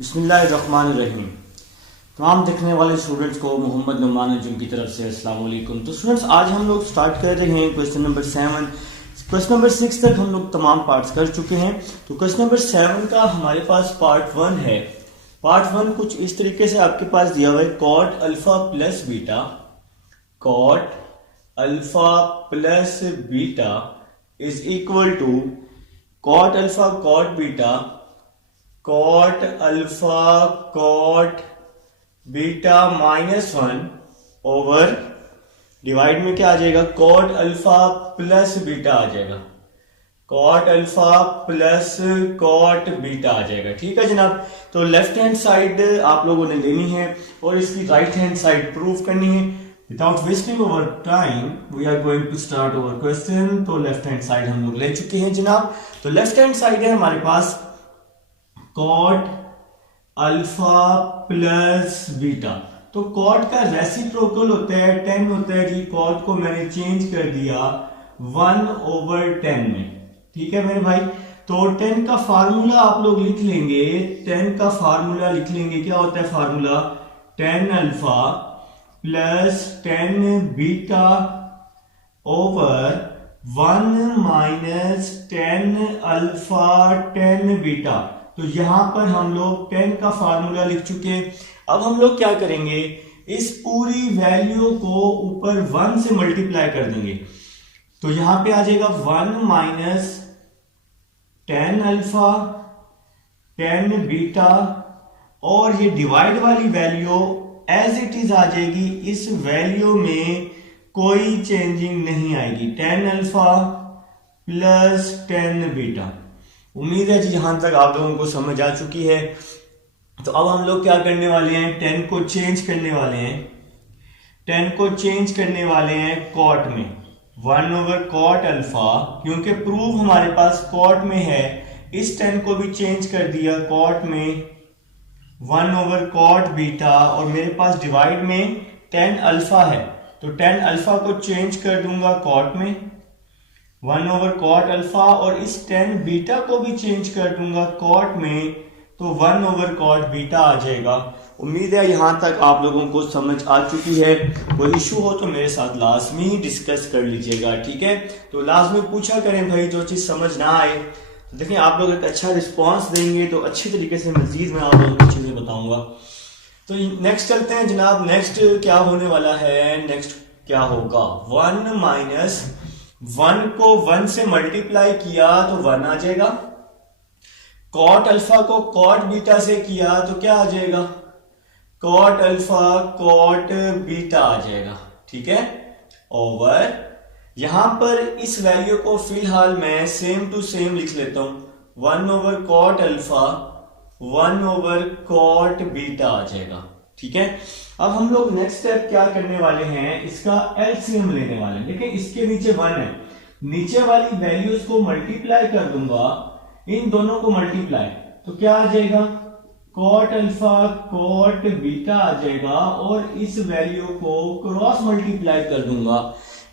बिस्मिल्लाहिर्रहमानिर्रहीम। तमाम देखने वाले स्टूडेंट्स को मोहम्मद नुमान जुम की तरफ से अस्सलाम वालेकुम। तो स्टूडेंट्स, आज हम लोग स्टार्ट कर रहे हैं क्वेश्चन नंबर 7। क्वेश्चन नंबर 6 तक हम लोग तमाम पार्ट्स कर चुके हैं। तो क्वेश्चन नंबर 7 का हमारे पास पार्ट 1 है। पार्ट 1 कुछ इस तरीके से आपके पास दिया हुआ है, cot alpha plus beta, cot alpha plus beta is equal to cot alpha cot beta, cot alpha cot beta -1 over divide में क्या आ जाएगा, कॉट अल्फा प्लस बीटा आ जाएगा, cot alpha plus cot beta आ जाएगा। ठीक है जनाब। तो लेफ्ट हैंड साइड आप लोगों ने लेनी है और इसकी राइट हैंड साइड प्रूव करनी है। Without wasting over time we are going to start over question. तो लेफ्ट हैंड साइड हम लोग ले चुके हैं जनाब। तो लेफ्ट हैंड साइड है हमारे पास कॉट अल्फा प्लस बीटा। तो कॉट का रेसिप्रोकल होता है 10 होता है जी। कॉट को मैंने चेंज कर दिया 1/10 में। ठीक है मेरे भाई। तो 10 का फार्मूला आप लोग लिख लेंगे, 10 का फार्मूला लिख लेंगे। क्या होता है formula, 10 alpha plus 10 beta over 1 minus 10 alpha 10 beta. तो यहां पर हम लोग 10 का फार्मूला लिख चुके। अब हम लोग क्या करेंगे, इस पूरी वैल्यू को ऊपर 1 से मल्टीप्लाई कर देंगे। तो यहां पे आ जाएगा 1 माइनस 10 अल्फा 10 बीटा, और ये डिवाइड वाली वैल्यू एज इट इज आ जाएगी। इस वैल्यू में कोई चेंजिंग नहीं आएगी। 10 अल्फा प्लस 10 बीटा। उम्मीद है जी यहां तक आप लोगों को समझ आ चुकी है। तो अब हम लोग क्या करने वाले हैं, 10 को चेंज करने वाले हैं, 10 को चेंज करने वाले हैं कॉट में, 1/कॉट अल्फा, क्योंकि प्रूफ हमारे पास कॉट में है। इस 10 को भी चेंज कर दिया कॉट में 1/कॉट बीटा, और मेरे पास डिवाइड में 10 अल्फा है। तो 10 अल्फा को चेंज कर दूंगा कॉट में 1/कॉट अल्फा, और इस 10 बीटा को भी चेंज कर दूंगा कॉट में, तो 1/कॉट बीटा आ जाएगा। उम्मीद है यहां तक आप लोगों को समझ आ चुकी है। कोई इशू हो तो मेरे साथ लाजमी डिस्कस कर लीजिएगा। ठीक है। तो लाजमी पूछा करें भाई, जो चीज समझ ना आए। तो देखिए आप लोग एक अच्छा रिस्पॉन्स देंगे तो अच्छी तरीके से मजीद मैं आप लोगों को चीजें बताऊंगा। तो नेक्स्ट चलते हैं जनाब। नेक्स्ट क्या होने वाला है, नेक्स्ट क्या होगा, 1 माइनस 1 को 1 से मल्टीप्लाई किया तो 1 आ जाएगा। कॉट अल्फा को कॉट बीटा से किया तो क्या आ जाएगा, कॉट अल्फा कॉट बीटा आ जाएगा। ठीक है। ओवर यहां पर इस वैल्यू को फिलहाल मैं सेम टू सेम लिख लेता हूं, 1/कॉट अल्फा 1/कॉट बीटा आ जाएगा। ठीक है। अब हम लोग नेक्स्ट स्टेप क्या करने वाले हैं, इसका एलसीएम लेने वाले हैं। देखिए इसके नीचे 1 है, नीचे वाली वैल्यूज को मल्टीप्लाई कर दूंगा, इन दोनों को मल्टीप्लाई, तो क्या आ जाएगा, कॉट अल्फा कॉट बीटा आ जाएगा, और इस वैल्यू को क्रॉस मल्टीप्लाई कर दूंगा।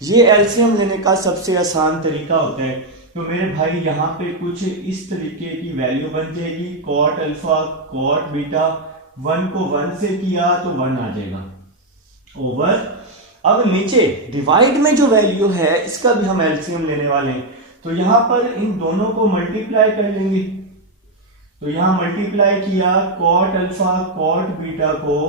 ये एलसीएम लेने का सबसे आसान तरीका होता है। तो मेरे भाई यहां पे कुछ इस तरीके की वैल्यू बन जाएगी, कॉट अल्फा कॉट बीटा, 1 को 1 से किया तो 1 आ जाएगा ओवर। अब नीचे डिवाइड में जो वैल्यू है इसका भी हम एलसीएम लेने वाले हैं। तो यहां पर इन दोनों को मल्टीप्लाई कर लेंगे। तो यहां मल्टीप्लाई किया कॉट अल्फा कॉट बीटा को,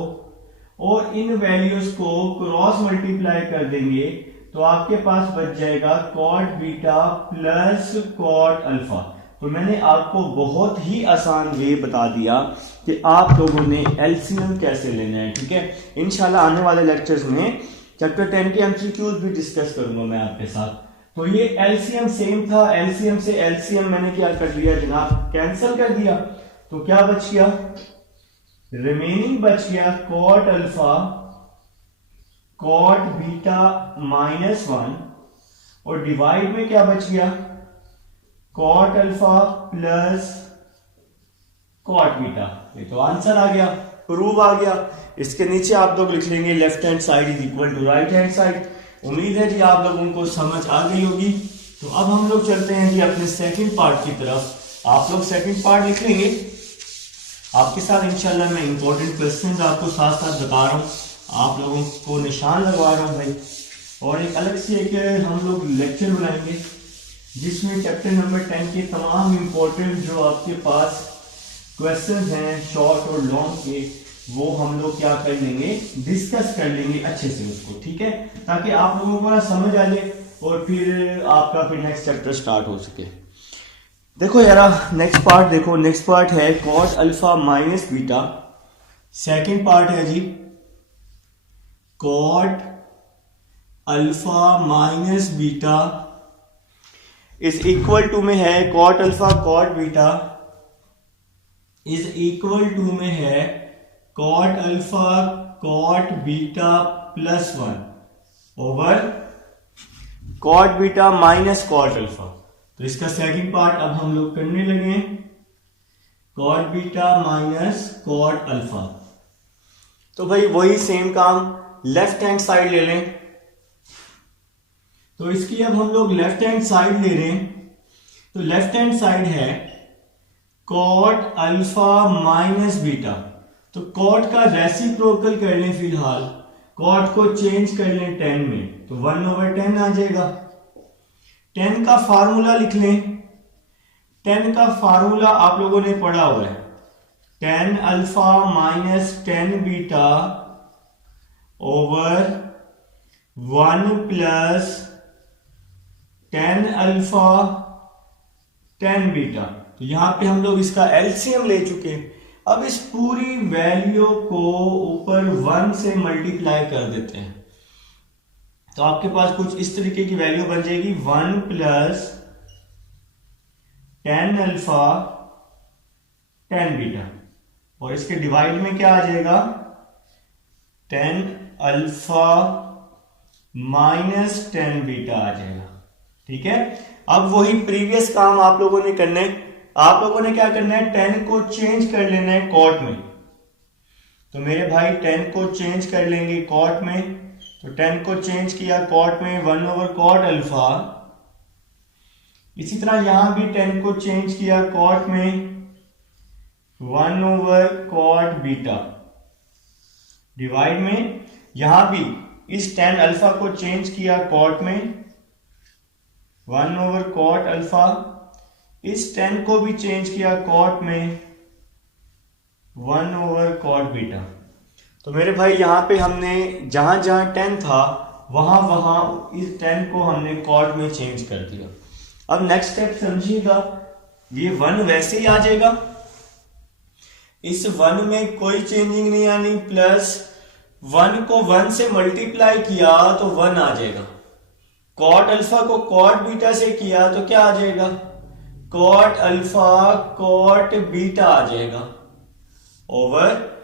और इन वैल्यूज को क्रॉस मल्टीप्लाई कर देंगे, तो आपके पास बच जाएगा cot beta plus cot alpha. तो मैंने आपको बहुत ही आसान वे बता दिया कि आप लोगों ने एलसीएम कैसे लेना है। ठीक है। इंशाल्लाह आने वाले लेक्चर्स में चैप्टर 10 के एमसीक्यूज भी डिस्कस करूंगा मैं आपके साथ। तो ये एलसीएम सेम था, एलसीएम से एलसीएम मैंने क्या कर दिया जनाब, कैंसिल कर दिया। तो क्या बच गया, रिमेनिंग बच गया कॉट अल्फा कॉट बीटा -1, और डिवाइड में क्या बच गया, cot alpha plus cot beta. ये तो आंसर आ गया, प्रूव आ गया। इसके नीचे आप लोग लिख लेंगे left hand side is equal to right hand side. उम्मीद है जी आप लोगों को समझ आ गई होगी। तो अब हम लोग चलते हैं जी अपने सेकंड पार्ट की तरफ। आप लोग सेकंड पार्ट लिख लेंगे। आपके साथ इंशाल्लाह मैं इंपॉर्टेंट क्वेश्चन आपको साथ साथ बता रहा हूँ, आप लोगों को निशान लगवा रहा हूँ भाई। और एक अलग से एक हम लोग लेक्चर बनाएंगे जिसमें चैप्टर नंबर 10 के तमाम इंपॉर्टेंट जो आपके पास क्वेश्चन हैं शॉर्ट और लॉन्ग के, वो हम लोग क्या कर लेंगे, डिस्कस कर लेंगे अच्छे से उसको, ठीक है, ताकि आप लोगों को ना समझ आ जाए और फिर आपका फिर नेक्स्ट चैप्टर स्टार्ट हो सके। देखो यार नेक्स्ट पार्ट देखो, नेक्स्ट पार्ट है cos alpha minus beta. Second part है जी cot alpha minus beta is equal to में है cot alpha cot beta is equal to में है cot alpha cot beta plus 1 over cot beta minus cot alpha. तो इसका second part अब हम लोग करने लगे, cot beta minus cot alpha. तो भाई वही सेम काम लेफ्ट हैंड साइड ले लें। तो इसकी अब हम लोग लेफ्ट हैंड साइड ले रहे हैं, तो लेफ्ट हैंड साइड है कॉट अल्फा माइनस बीटा। तो कॉट का रेसिप्रोकल कर लें, फिलहाल कॉट को चेंज कर लें 10 में, तो 1/10 आ जाएगा। 10 का फार्मूला लिख लें, 10 का फार्मूला आप लोगों ने पढ़ा हुआ है, 10 alpha minus 10 beta over 1 plus 10 alpha 10 beta. तो यहां पे हम लोग इसका एलसीएम ले चुके हैं। अब इस पूरी वैल्यू को ऊपर 1 से मल्टीप्लाई कर देते हैं, तो आपके पास कुछ इस तरीके की वैल्यू बन जाएगी 1 प्लस 10 अल्फा 10 बीटा, और इसके डिवाइड में क्या आ जाएगा 10 अल्फा माइनस 10 बीटा आ जाएगा, ठीक है। अब वही प्रीवियस काम आप लोगों ने करना है, आप लोगों ने क्या करना है 10 को चेंज कर लेना है कॉट में। तो मेरे भाई 10 को चेंज कर लेंगे कॉट में, तो 10 को चेंज किया कॉट में 1/कॉट अल्फा। इसी तरह यहां भी 10 को चेंज किया कॉट में 1/कॉट बीटा, डिवाइड में यहां भी इस 10 अल्फा को चेंज किया कॉट में 1/कॉट अल्फा, इस 10 को भी चेंज किया कॉट में 1/कॉट बीटा। तो मेरे भाई यहां पे हमने जहां जहां 10 था वहां वहां इस 10 को हमने कॉट में चेंज कर दिया। अब नेक्स्ट स्टेप समझिएगा, ये 1 वैसे ही आ जाएगा, इस 1 में कोई चेंजिंग नहीं आनी, प्लस 1 को 1 से मल्टीप्लाई किया तो 1 आ जाएगा। कॉट अल्फा को कॉट बीटा से किया तो क्या आ जाएगा, कॉट अल्फा कॉट बीटा आ जाएगा, ओवर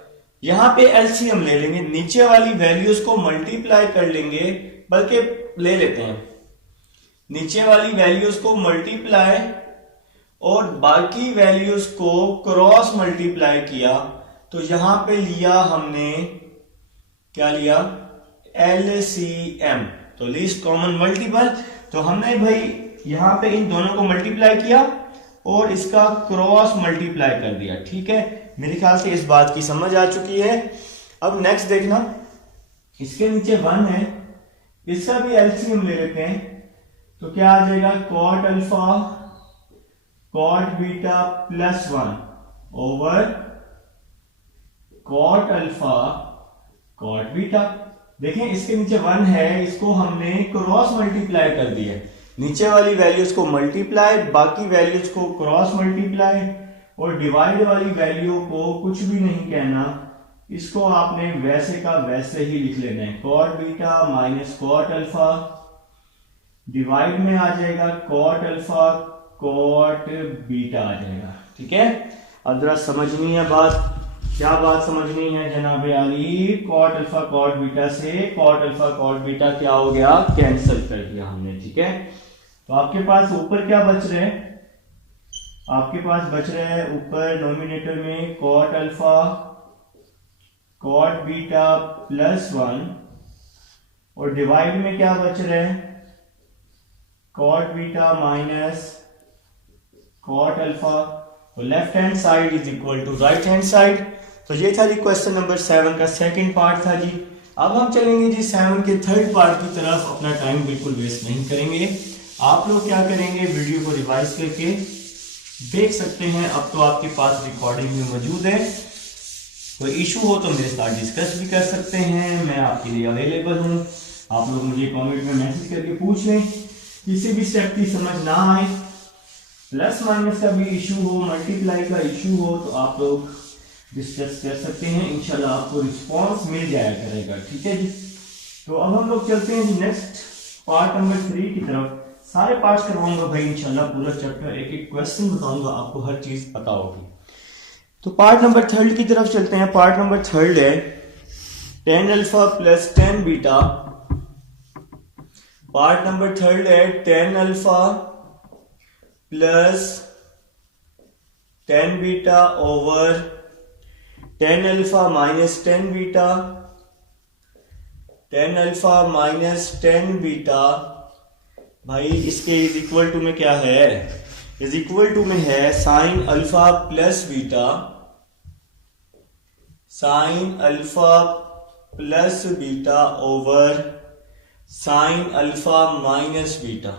यहां पे एलसीएम ले लेंगे, नीचे वाली वैल्यूज को मल्टीप्लाई कर लेंगे, बल्कि ले लेते हैं नीचे वाली वैल्यूज को मल्टीप्लाई और बाकी वैल्यूज को क्रॉस मल्टीप्लाई किया, तो यहां पे लिया हमने क्या लिया एलसीएम, तो लीस्ट कॉमन मल्टीपल। तो हमने भाई यहां पे इन दोनों को मल्टीप्लाई किया और इसका क्रॉस मल्टीप्लाई कर दिया, ठीक है। मेरे ख्याल से इस बात की समझ आ चुकी है। अब नेक्स्ट देखना, इसके नीचे 1 है, इसका भी एलसीएम ले लेते हैं, तो क्या आ जाएगा cot alpha cot beta plus 1 over cot alpha cot beta. देखें इसके नीचे 1 है, इसको हमने क्रॉस मल्टीप्लाई कर दिया, नीचे वाली वैल्यूज को मल्टीप्लाई, बाकी वैल्यूज को क्रॉस मल्टीप्लाई, और डिवाइड वाली वैल्यू को कुछ भी नहीं कहना, इसको आपने वैसे का वैसे ही लिख लेना है, cot beta minus cot alpha, divide में आ जाएगा कॉट अल्फा कॉट बीटा आ जाएगा, ठीक है। अब जरा समझनी है बात, क्या बात समझनी है जनाबे आली, कॉट अल्फा कॉट बीटा से कॉट अल्फा कॉट बीटा क्या हो गया, कैंसिल कर दिया हमने, ठीक है। तो आपके पास ऊपर क्या बच रहे हैं, आपके पास बच रहे हैं ऊपर नोमिनेटर में cot alpha cot beta plus 1, और डिवाइड में क्या बच रहे हैं cot beta minus cot alpha. तो left hand side is equal to right hand side. तो ये था जी क्वेश्चन नंबर 7 का सेकंड पार्ट था जी। अब हम चलेंगे जी 7 के थर्ड पार्ट की तरफ। अपना टाइम बिल्कुल वेस्ट नहीं करेंगे। आप लोग क्या करेंगे, वीडियो को रिवाइज करके देख सकते हैं। अब तो आपके पास रिकॉर्डिंग भी मौजूद है। कोई इशू हो तो मेरे साथ डिस्कस भी कर सकते हैं, मैं आपके लिए अवेलेबल हूँ। आप लोग मुझे कमेंट में मैसेज करके पूछ लें। किसी भी स्टेप की समझ ना आए, प्लस माइनस का भी इशू हो, मल्टीप्लाई का इशू हो, तो आप लोग डिस्कस कर सकते हैं। इंशाल्लाह आपको रिस्पॉन्स मिल जाया करेगा, ठीक है जी। तो अब हम लोग चलते हैं जी नेक्स्ट पार्ट नंबर 3 की तरफ। सारे पार्ट्स करवाऊंगा भाई इंशाल्लाह, पूरा चैप्टर एक एक क्वेश्चन बताऊंगा, आपको हर चीज पता होगी। तो पार्ट नंबर 3 की तरफ चलते हैं। पार्ट नंबर 3 है tan alpha plus tan beta. Part number 3 है tan alpha plus tan beta over tan alpha minus tan beta, tan alpha minus tan beta. भाई इसके इज इक्वल टू में क्या है, इज इक्वल टू में है sine alpha plus beta, sine alpha plus beta over sign alpha minus beta.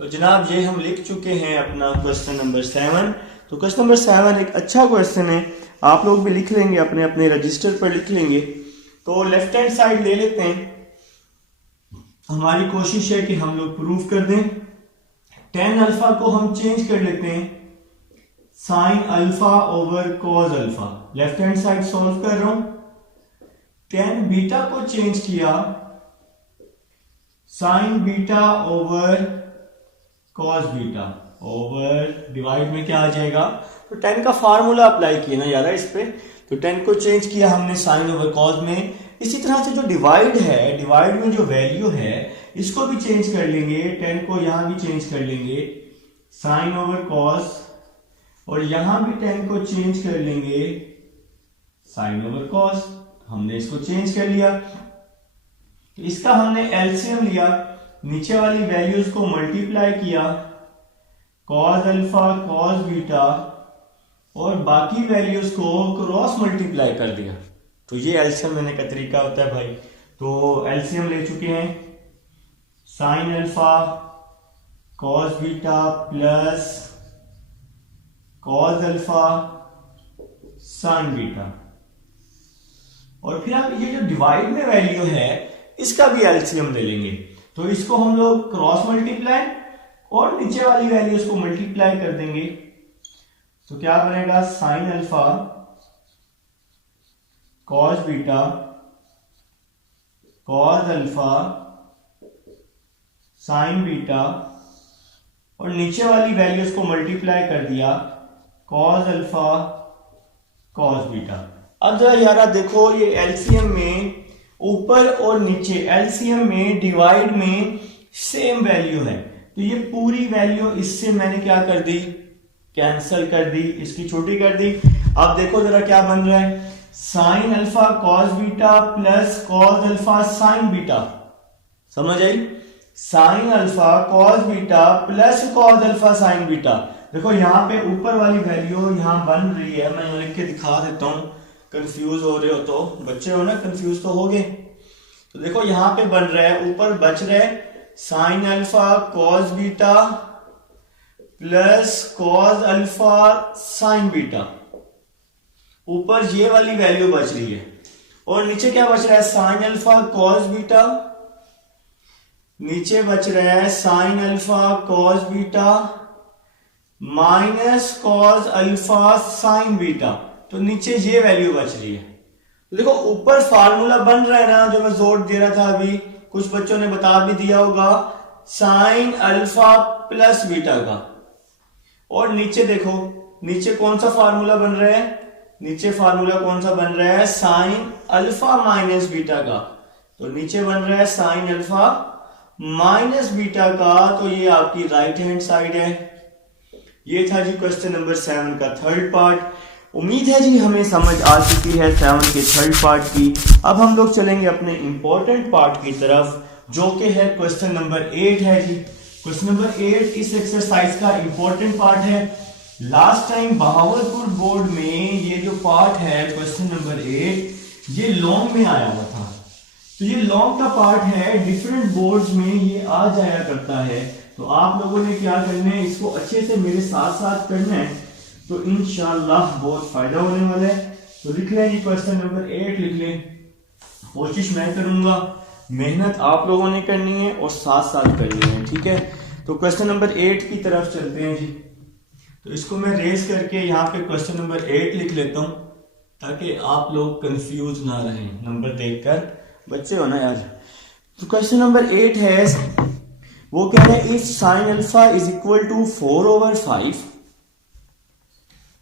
तो जनाब ये हम लिख चुके हैं अपना क्वेश्चन नंबर 7। तो क्वेश्चन नंबर 7 एक अच्छा क्वेश्चन है, आप लोग भी लिख लेंगे, अपने अपने रजिस्टर पर लिख लेंगे। तो लेफ्ट हैंड साइड ले लेते हैं। हमारी कोशिश है कि हम लोग प्रूफ कर दें। tan अल्फा को हम चेंज कर लेते हैं sine alpha over cos alpha. Left hand side solve कर रहा हूं। tan बीटा को चेंज किया sign beta over cos beta over divide में क्या आ जाएगा, तो tan का फार्मूला अप्लाई किया ना यार इस पे। तो tan को चेंज किया हमने साइन ओवर कॉस में। इसी तरह से जो डिवाइड है, डिवाइड में जो वैल्यू है इसको भी चेंज कर लेंगे। tan को यहां भी चेंज कर लेंगे साइन ओवर कॉस, और यहां भी tan को चेंज कर लेंगे साइन ओवर कॉस। हमने इसको चेंज कर लिया। तो इसका हमने एलसीएम लिया, नीचे वाली वैल्यूज को मल्टीप्लाई किया कॉस अल्फा कॉस बीटा, और बाकी वैल्यूज को क्रॉस मल्टीप्लाई कर दिया। तो ये एलसीएम लेने का तरीका होता है भाई। तो एलसीएम ले चुके हैं sign alpha cos beta plus cos alpha sine beta, और फिर हम ये जो डिवाइड में वैल्यू है इसका भी एलसीएम ले लेंगे। तो इसको हम लोग क्रॉस मल्टीप्लाई और नीचे वाली वैल्यूज को मल्टीप्लाई कर देंगे। तो क्या बनेगा sign alpha cos beta cos alpha sine beta, और नीचे वाली वैल्यूज को मल्टीप्लाई कर दिया कॉस अल्फा कॉस बीटा। अब जरा यारा देखो ये एलसीएम में ऊपर और नीचे, एलसीएम में डिवाइड में सेम वैल्यू है। तो ये पूरी वैल्यू इससे मैंने क्या कर दी, कैंसिल कर दी, इसकी छोटी कर दी। अब देखो जरा क्या बन रहा है, sine alpha cos beta plus cos alpha sine beta. समझ आई, sine alpha cos beta plus cos alpha sine beta. देखो यहाँ पे ऊपर वाली वैल्यू यहाँ बन रही है, मैं लिख के दिखा देता हूं, कंफ्यूज हो रहे हो तो बच्चे हो ना, कंफ्यूज तो हो गए। तो देखो यहाँ पे बन रहा है, ऊपर बच रहा है sine alpha cos beta plus cos alpha sine beta. ऊपर ये वाली वैल्यू बच रही है, और नीचे क्या बच रहा है, साइन अल्फा कॉस बीटा, नीचे बच रहा है sine alpha cos beta minus cos alpha sine beta. तो नीचे ये वैल्यू बच रही है। तो देखो ऊपर फार्मूला बन रहा है ना, जो मैं जोर दे रहा था अभी, कुछ बच्चों ने बता भी दिया होगा, साइन अल्फा प्लस बीटा का। और नीचे देखो, नीचे कौन सा फार्मूला बन रहा है, नीचे फार्मूला कौन सा बन रहा है, साइन अल्फा माइनस बीटा का। तो नीचे बन रहा है साइन अल्फा माइनस बीटा का। तो ये आपकी राइट हैंड साइड है। ये था जी क्वेश्चन नंबर 7 का थर्ड पार्ट। उम्मीद है जी हमें समझ आ चुकी है 7 के थर्ड पार्ट की। अब हम लोग चलेंगे अपने इंपॉर्टेंट पार्ट की तरफ, जो कि है क्वेश्चन नंबर 8 है जी। क्वेश्चन नंबर 8 इस एक्सरसाइज का इंपॉर्टेंट पार्ट है। लास्ट टाइम बहावलपुर बोर्ड में ये जो पार्ट है क्वेश्चन नंबर 8 ये लॉन्ग में आया हुआ था, तो ये लॉन्ग का पार्ट है, डिफरेंट बोर्ड्स में ये आ जाया करता है। तो आप लोगों ने क्या करना है, इसको अच्छे से मेरे साथ साथ करना है, तो इंशाल्लाह बहुत फायदा होने वाला है। तो लिख लें जी क्वेश्चन नंबर 8 लिख लें, कोशिश मैं करूंगा, मेहनत आप लोगों ने करनी है और साथ साथ करनी है, ठीक है। तो क्वेश्चन नंबर 8 की तरफ चलते हैं जी। तो इसको मैं रेस करके यहाँ पे क्वेश्चन नंबर 8 लिख लेता हूं ताकि आप लोग कंफ्यूज ना रहें नंबर देखकर, बच्चे हो ना यार। तो क्वेश्चन नंबर 8 है, वो कह रहे हैं if sine alpha is equal to 4/5।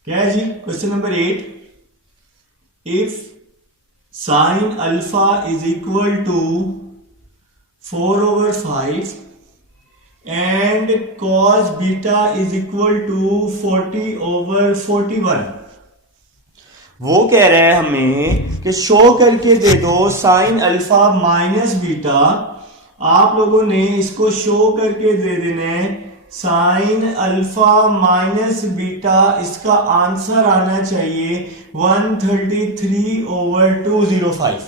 क्या है जी question number 8, if sine alpha is equal to 4/5 and cos beta is equal to 40/41। वो कह रहा है हमें कि शो करके दे दो साइन अल्फा माइनस बीटा। आप लोगों ने इसको शो करके दे देना है साइन अल्फा माइनस बीटा, इसका आंसर आना चाहिए 133/205,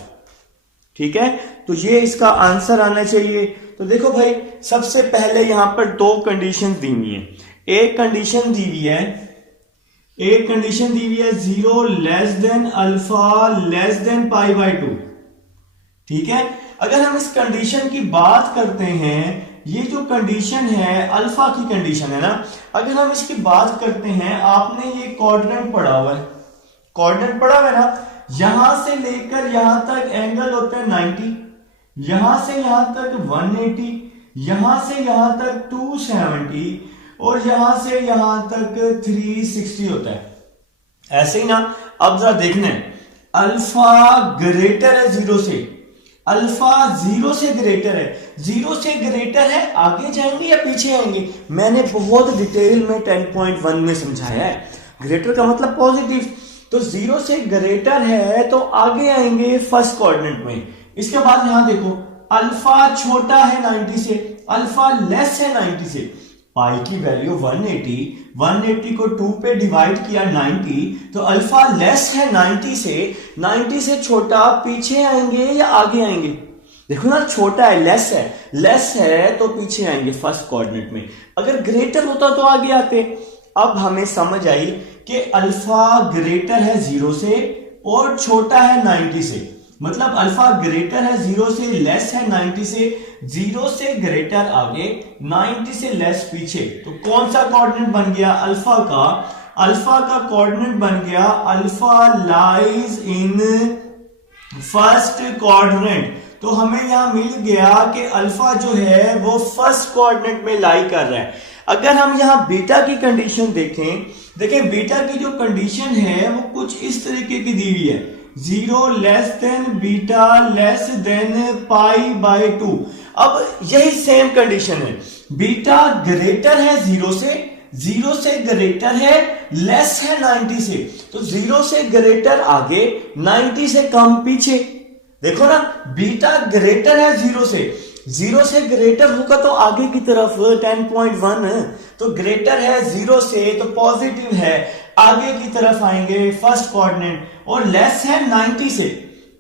ठीक है। तो ये इसका आंसर आना चाहिए। तो देखो भाई, सबसे पहले यहां पर दो कंडीशन दी हुई है। एक कंडीशन दी हुई है 0 less than alpha less than π/2, ठीक है। अगर हम इस कंडीशन की बात करते हैं, ये जो कंडीशन है अल्फा की कंडीशन है ना, अगर हम इसकी बात करते हैं, आपने ये कोऑर्डिनेट पढ़ा हुआ है, कोऑर्डिनेट पढ़ा हुआ है ना, यहां से लेकर यहां तक एंगल होता है 90, यहां से यहां तक 180, यहां से यहां तक 270 और यहां से यहां तक 360 होता है। ऐसे ही ना, अब जरा देखना है, अल्फा ग्रेटर है 0 से, अल्फा 0 से ग्रेटर है, 0 से ग्रेटर है, आगे जाएंगे या पीछे आएंगे? मैंने बहुत डिटेल में 10.1 में समझाया है। ग्रेटर का मतलब पॉजिटिव, तो 0 से ग्रेटर है तो आगे आएंगे फर्स्ट कोऑर्डिनेट में। इसके बाद यहां देखो, अल्फा छोटा है 90 से, अल्फा लेस है 90 से, पाई की वैल्यू 180 को 2 पे डिवाइड किया 90, तो अल्फा लेस है 90 से छोटा, पीछे आएंगे या आगे आएंगे? देखो ना, छोटा है, लेस है तो पीछे आएंगे फर्स्ट कोऑर्डिनेट में, अगर ग्रेटर होता तो आगे आते। अब हमें समझ आई कि अल्फा ग्रेटर है 0 से और छोटा है 90 से, मतलब अल्फा ग्रेटर है 0 से, लेस है 90 से, 0 से ग्रेटर आगे, 90 से लेस पीछे। तो कौन सा कोऑर्डिनेट बन गया अल्फा का? अल्फा का कोऑर्डिनेट बन गया alpha lies in first coordinate. तो हमें यहां मिल गया कि अल्फा जो है वो फर्स्ट कोऑर्डिनेट में लाई कर रहा है। अगर हम यहां बीटा की कंडीशन देखें, बीटा की जो कंडीशन है वो कुछ इस तरीके की दी हुई है, 0 less than beta less than π/2। अब यही सेम कंडीशन है, बीटा ग्रेटर है 0 से ग्रेटर है, लेस है 90 से, तो 0 से ग्रेटर आगे, 90 से कम पीछे। देखो ना, बीटा ग्रेटर है 0 से ग्रेटर होगा तो आगे की तरफ 10.1, तो ग्रेटर है 0 से तो पॉजिटिव है, आगे की तरफ आएंगे फर्स्ट कोऑर्डिनेट, और लेस है 90 से,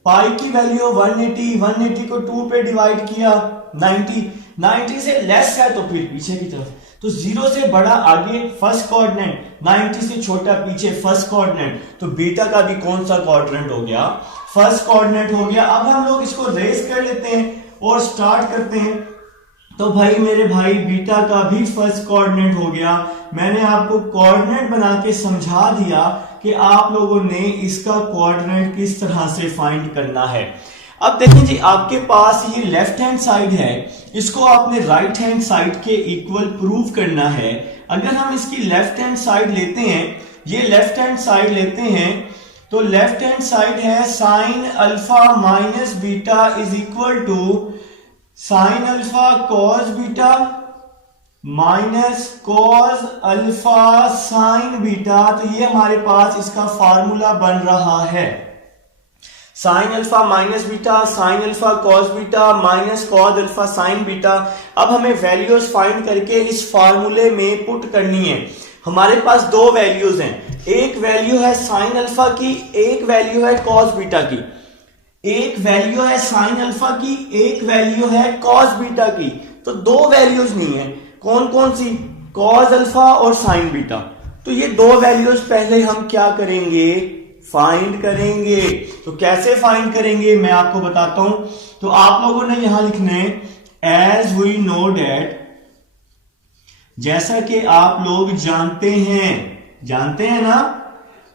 पाई की वैल्यू 180 को 2 पे डिवाइड किया 90 से लेस है तो फिर पीछे की तरफ, तो 0 से बड़ा आगे फर्स्ट कोऑर्डिनेट, 90 से छोटा पीछे फर्स्ट कोऑर्डिनेट, तो बीटा का भी कौन सा कोऑर्डिनेट हो गया? फर्स्ट कोऑर्डिनेट हो गया। अब हम लोग इसको रेस कर लेते हैं और स्टार्ट करते हैं। तो भाई मेरे भाई, बीटा का भी फर्स्ट कोऑर्डिनेट हो गया। मैंने आपको कोऑर्डिनेट बना के समझा दिया कि आप लोगों ने इसका कोऑर्डिनेट किस तरह से फाइंड करना है। अब देखें जी, आपके पास ये लेफ्ट हैंड साइड है, इसको आपने राइट हैंड साइड के इक्वल प्रूव करना है। अगर हम इसकी लेफ्ट हैंड साइड लेते हैं, ये लेफ्ट हैंड साइड लेते हैं, तो लेफ्ट हैंड साइड है sine alpha minus beta is equal to sine alpha cos beta minus cos alpha sine beta. तो ये हमारे पास इसका फार्मूला बन रहा है, sine alpha minus beta sine alpha cos beta minus cos alpha sine beta. अब हमें वैल्यूज फाइंड करके इस फार्मूले में पुट करनी है। हमारे पास दो वैल्यूज हैं, एक वैल्यू है साइन अल्फा की, एक वैल्यू है कॉस बीटा की। एक वैल्यू है साइन अल्फा की, एक वैल्यू है कॉस बीटा की। तो दो वैल्यूज नहीं है, कौन कौन सी, कॉस अल्फा और साइन बीटा। तो ये दो वैल्यूज पहले हम क्या करेंगे, फाइंड करेंगे। तो कैसे फाइंड करेंगे मैं आपको बताता हूं। तो आप लोगों ने यहां लिखना है एज वी नो डेट, जैसा कि आप लोग जानते हैं ना,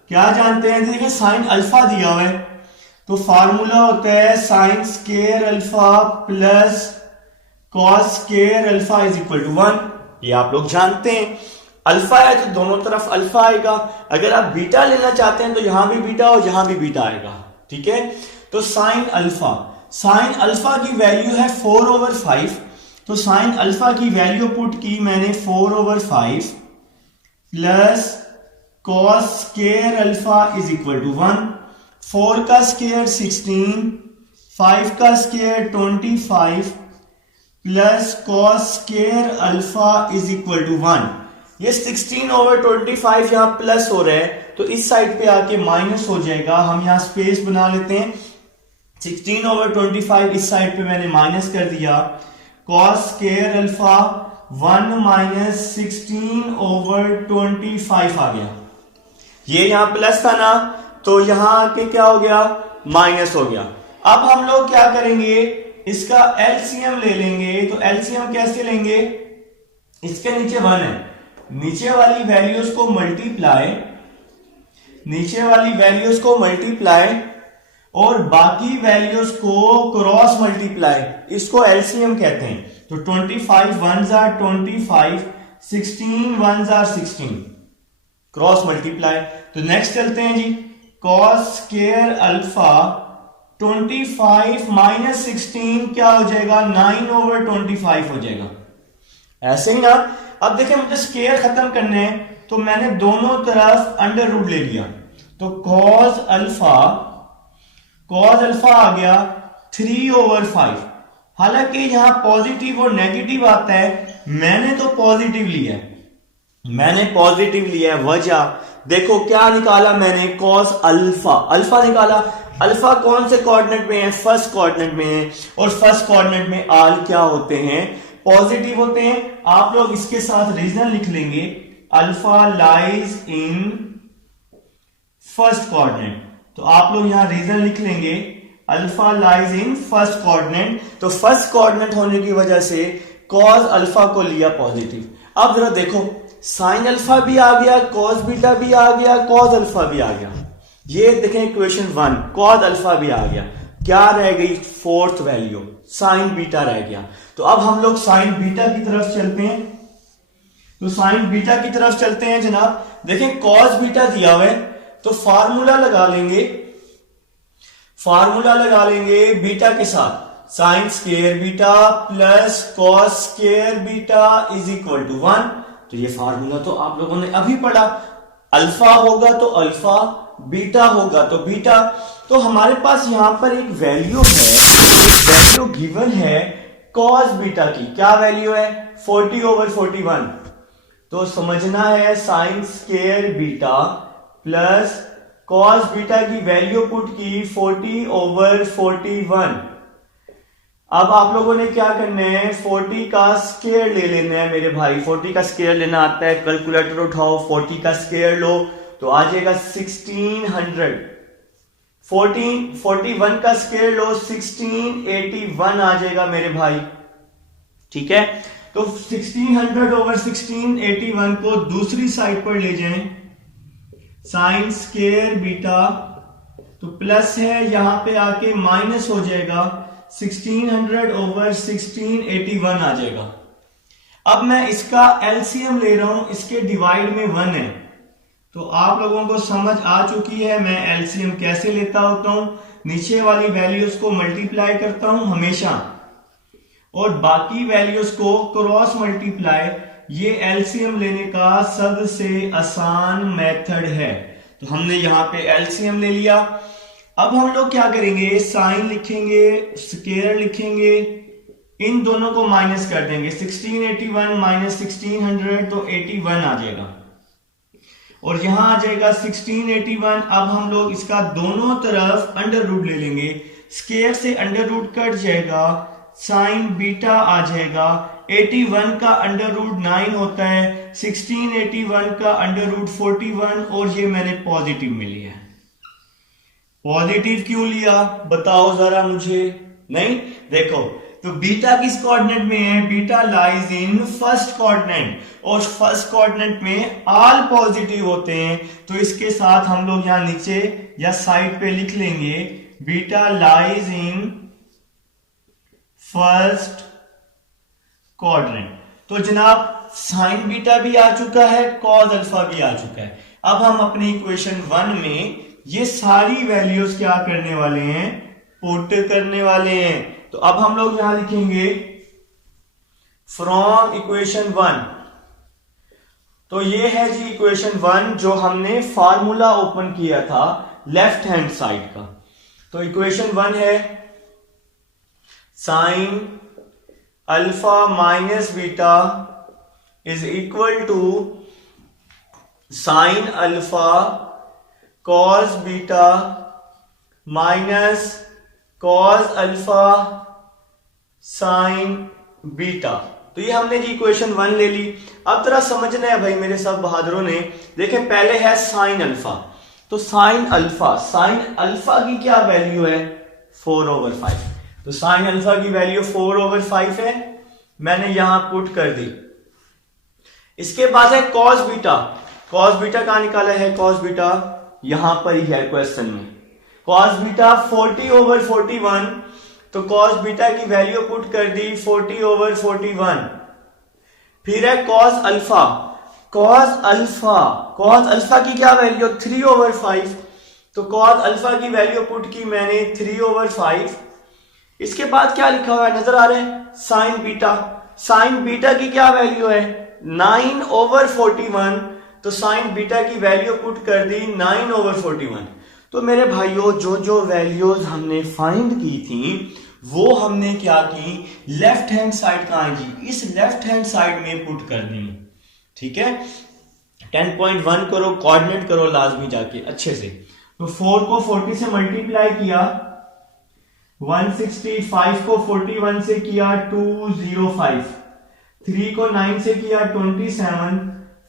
क्या जानते हैं, देखिए साइन अल्फा दिया हुआ है तो फार्मूला होता है sine square alpha plus cos square alpha is equal to 1। ये आप लोग जानते हैं। अल्फा है तो दोनों तरफ अल्फा आएगा, अगर आप बीटा लेना चाहते हैं तो यहां भी बीटा और यहां भी बीटा आएगा, ठीक है। तो साइन अल्फा की वैल्यू है 4/5। तो साइन अल्फा की वैल्यू पुट की मैंने 4/5 plus cos square alpha is equal to 1। 4 का स्केयर 16, 5 का square 25 plus cos square alpha is equal to 1। ये 16/25 यहां प्लस हो रहा है तो इस साइड पे आके माइनस हो जाएगा। हम यहां स्पेस बना लेते हैं। 16/25 इस साइड पे मैंने माइनस कर दिया। कॉस स्केयर अल्फा 1 माइनस 16/25 आ गया। ये यहां प्लस था ना, तो यहां आके क्या हो गया, माइनस हो गया। अब हम लोग क्या करेंगे, इसका एलसीएम ले लेंगे। तो एलसीएम कैसे लेंगे, इसके नीचे 1 है, नीचे वाली वैल्यूज को मल्टीप्लाई और बाकी वैल्यूज को क्रॉस मल्टीप्लाई, इसको एलसीएम कहते हैं। तो 25 1s are 25, 16 1s are 16, cross multiply. तो नेक्स्ट चलते हैं जी, कॉस स्क्वायर अल्फा 25 माइनस 16 क्या हो जाएगा, 9/25 हो जाएगा। ऐसे ही ना, अब देखिए मुझे स्क्वायर खत्म करने हैं तो मैंने दोनों तरफ अंडर रूट ले लिया। तो कॉस अल्फा आ गया 3/5। हालांकि यहां पॉजिटिव और नेगेटिव आता है, मैंने तो पॉजिटिव लिया है। वजह देखो क्या निकाला मैंने, कॉस अल्फा निकाला। अल्फा कौन से कोऑर्डिनेट में है, फर्स्ट कोऑर्डिनेट में है, और फर्स्ट कोऑर्डिनेट में आल क्या होते हैं, पॉजिटिव होते हैं। आप लोग इसके साथ रीजन लिख लेंगे, alpha lies in first coordinate. तो आप लोग यहां रीजन लिख लेंगे, alpha lies in first coordinate. तो फर्स्ट कोऑर्डिनेट होने की वजह से कॉस अल्फा को लिया पॉजिटिव। अब जरा देखो, साइन अल्फा भी आ गया, कॉस बीटा भी आ गया, कॉस अल्फा भी आ गया। ये देखें इक्वेशन 1, कॉस अल्फा भी आ गया। क्या रह गई, फोर्थ वैल्यू साइन बीटा रह गया। तो अब हम लोग साइन बीटा की तरफ चलते हैं। तो साइन बीटा की तरफ चलते हैं जनाब। देखें कॉस बीटा दिया हुआ है तो फार्मूला लगा लेंगे बीटा के साथ, sine square beta plus cos square beta is equal to 1। तो ये फार्मूला तो आप लोगों ने अभी पढ़ा, अल्फा होगा तो अल्फा, बीटा होगा तो बीटा। तो हमारे पास यहां पर एक वैल्यू गिवन है कॉस बीटा की। क्या वैल्यू है, 40/41। तो समझना है sign square beta plus cos beta की वैल्यू पुट की 40/41। अब आप लोगों ने क्या करना है, 40 का स्क्वायर ले लेना है मेरे भाई। 40 का स्क्वायर लेना आता है, कैलकुलेटर उठाओ, 40 का स्क्वायर लो तो आ जाएगा 1600। 41 का स्क्वायर लो 1681 आ जाएगा मेरे भाई, ठीक है। तो 1600/1681 को दूसरी साइड पर ले जाएं, साइन स्क्वायर बीटा तो प्लस है, यहां पे आके माइनस हो जाएगा, 1600/1681 आ जाएगा। अब मैं इसका एलसीएम ले रहा हूं, इसके डिवाइड में 1 है तो आप लोगों को समझ आ चुकी है मैं एलसीएम कैसे लेता होता हूं। नीचे वाली वैल्यूज को मल्टीप्लाई करता हूं हमेशा और बाकी वैल्यूज को क्रॉस मल्टीप्लाई। ये एलसीएम लेने का सबसे आसान मेथड है। तो हमने यहां पे एलसीएम ले लिया। अब हम लोग क्या करेंगे, साइन लिखेंगे, स्क्वायर लिखेंगे, इन दोनों को माइनस कर देंगे। 1681 माइनस 1600 तो 81 आ जाएगा। और यहां आ जाएगा 1681। अब हम लोग इसका दोनों तरफ अंडर रूट ले लेंगे, स्क्वायर से अंडर रूट कट जाएगा, साइन बीटा आ जाएगा। 81 का अंडर रूट 9 होता है, 1681 का अंडर रूट 41, और ये मैंने पॉजिटिव में लिया। पॉजिटिव क्यों लिया बताओ जरा मुझे। नहीं देखो, तो बीटा किस कोऑर्डिनेट में है, beta lies in first coordinate, और फर्स्ट कोऑर्डिनेट में ऑल पॉजिटिव होते हैं, तो इसके साथ हम लोग यहां नीचे या साइड पे लिख लेंगे beta lies in first coordinate. तो जनाब साइन बीटा भी आ चुका है, कॉस अल्फा भी आ चुका है। अब हम अपनी इक्वेशन 1 में ये सारी वैल्यूज क्या करने वाले हैं, पुट करने वाले हैं। तो अब हम लोग यहां लिखेंगे फ्रॉम इक्वेशन 1। तो ये है जी इक्वेशन 1 जो हमने फार्मूला ओपन किया था लेफ्ट हैंड साइड का। तो इक्वेशन 1 है sine alpha minus beta is equal to sine alpha cos beta minus cos alpha sine beta. तो ये हमने जी इक्वेशन 1 ले ली। अब जरा समझना है भाई मेरे सब बहादुरों ने, देखें पहले है साइन अल्फा। तो साइन अल्फा की क्या वैल्यू है, 4/5। तो साइन अल्फा की वैल्यू 4/5 है, मैंने यहां पुट कर दी। इसके बाद है कॉस बीटा। कॉस बीटा कहां निकाला है, कॉस बीटा यहां पर ही है क्वेश्चन में। कॉस बीटा 40/41, तो कॉस बीटा की वैल्यू पुट कर दी 40/41। फिर है कॉस अल्फा। कॉस अल्फा की क्या वैल्यू 3/5, तो कॉस अल्फा की वैल्यू पुट की मैंने 3/5। इसके बाद क्या लिखा हुआ है नजर आ रहा है, साइन बीटा। साइन बीटा की क्या वैल्यू है 9/41, तो साइन बीटा की वैल्यू पुट कर दी 9/41। तो मेरे भाइयों जो जो वैल्यूज हमने फाइंड की थी वो हमने क्या की, लेफ्ट हैंड साइड कहां है जी, इस लेफ्ट हैंड साइड में पुट कर दी। ठीक है, 10.1 करो, कोऑर्डिनेट करो लाजमी जाके अच्छे से। तो 4 को 40 से मल्टीप्लाई किया, 165 को 41 से किया 205, 3 को 9 से किया 27,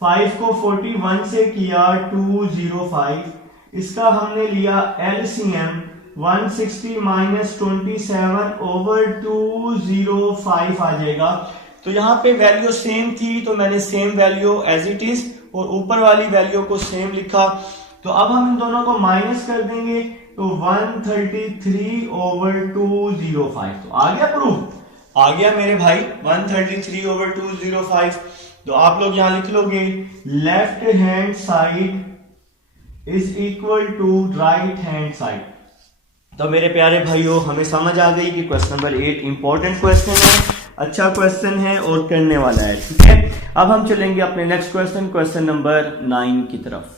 5 को 41 से किया 205। इसका हमने लिया एलसीएम 160 माइनस 27/205 आ जाएगा। तो यहां पे वैल्यू सेम थी तो मैंने same value as it is और ऊपर वाली वैल्यू को सेम लिखा। तो अब हम इन दोनों को माइनस कर देंगे तो 133/205। तो आ गया प्रूफ, आ गया मेरे भाई 133/205। तो आप लोग यहां लिख लोगे left hand side is equal to right hand side. तो मेरे प्यारे भाइयों हमें समझ आ गई कि क्वेश्चन नंबर 8 इंपॉर्टेंट क्वेश्चन है, अच्छा क्वेश्चन है और करने वाला है। ठीक है, अब हम चलेंगे अपने नेक्स्ट क्वेश्चन नंबर 9 की तरफ।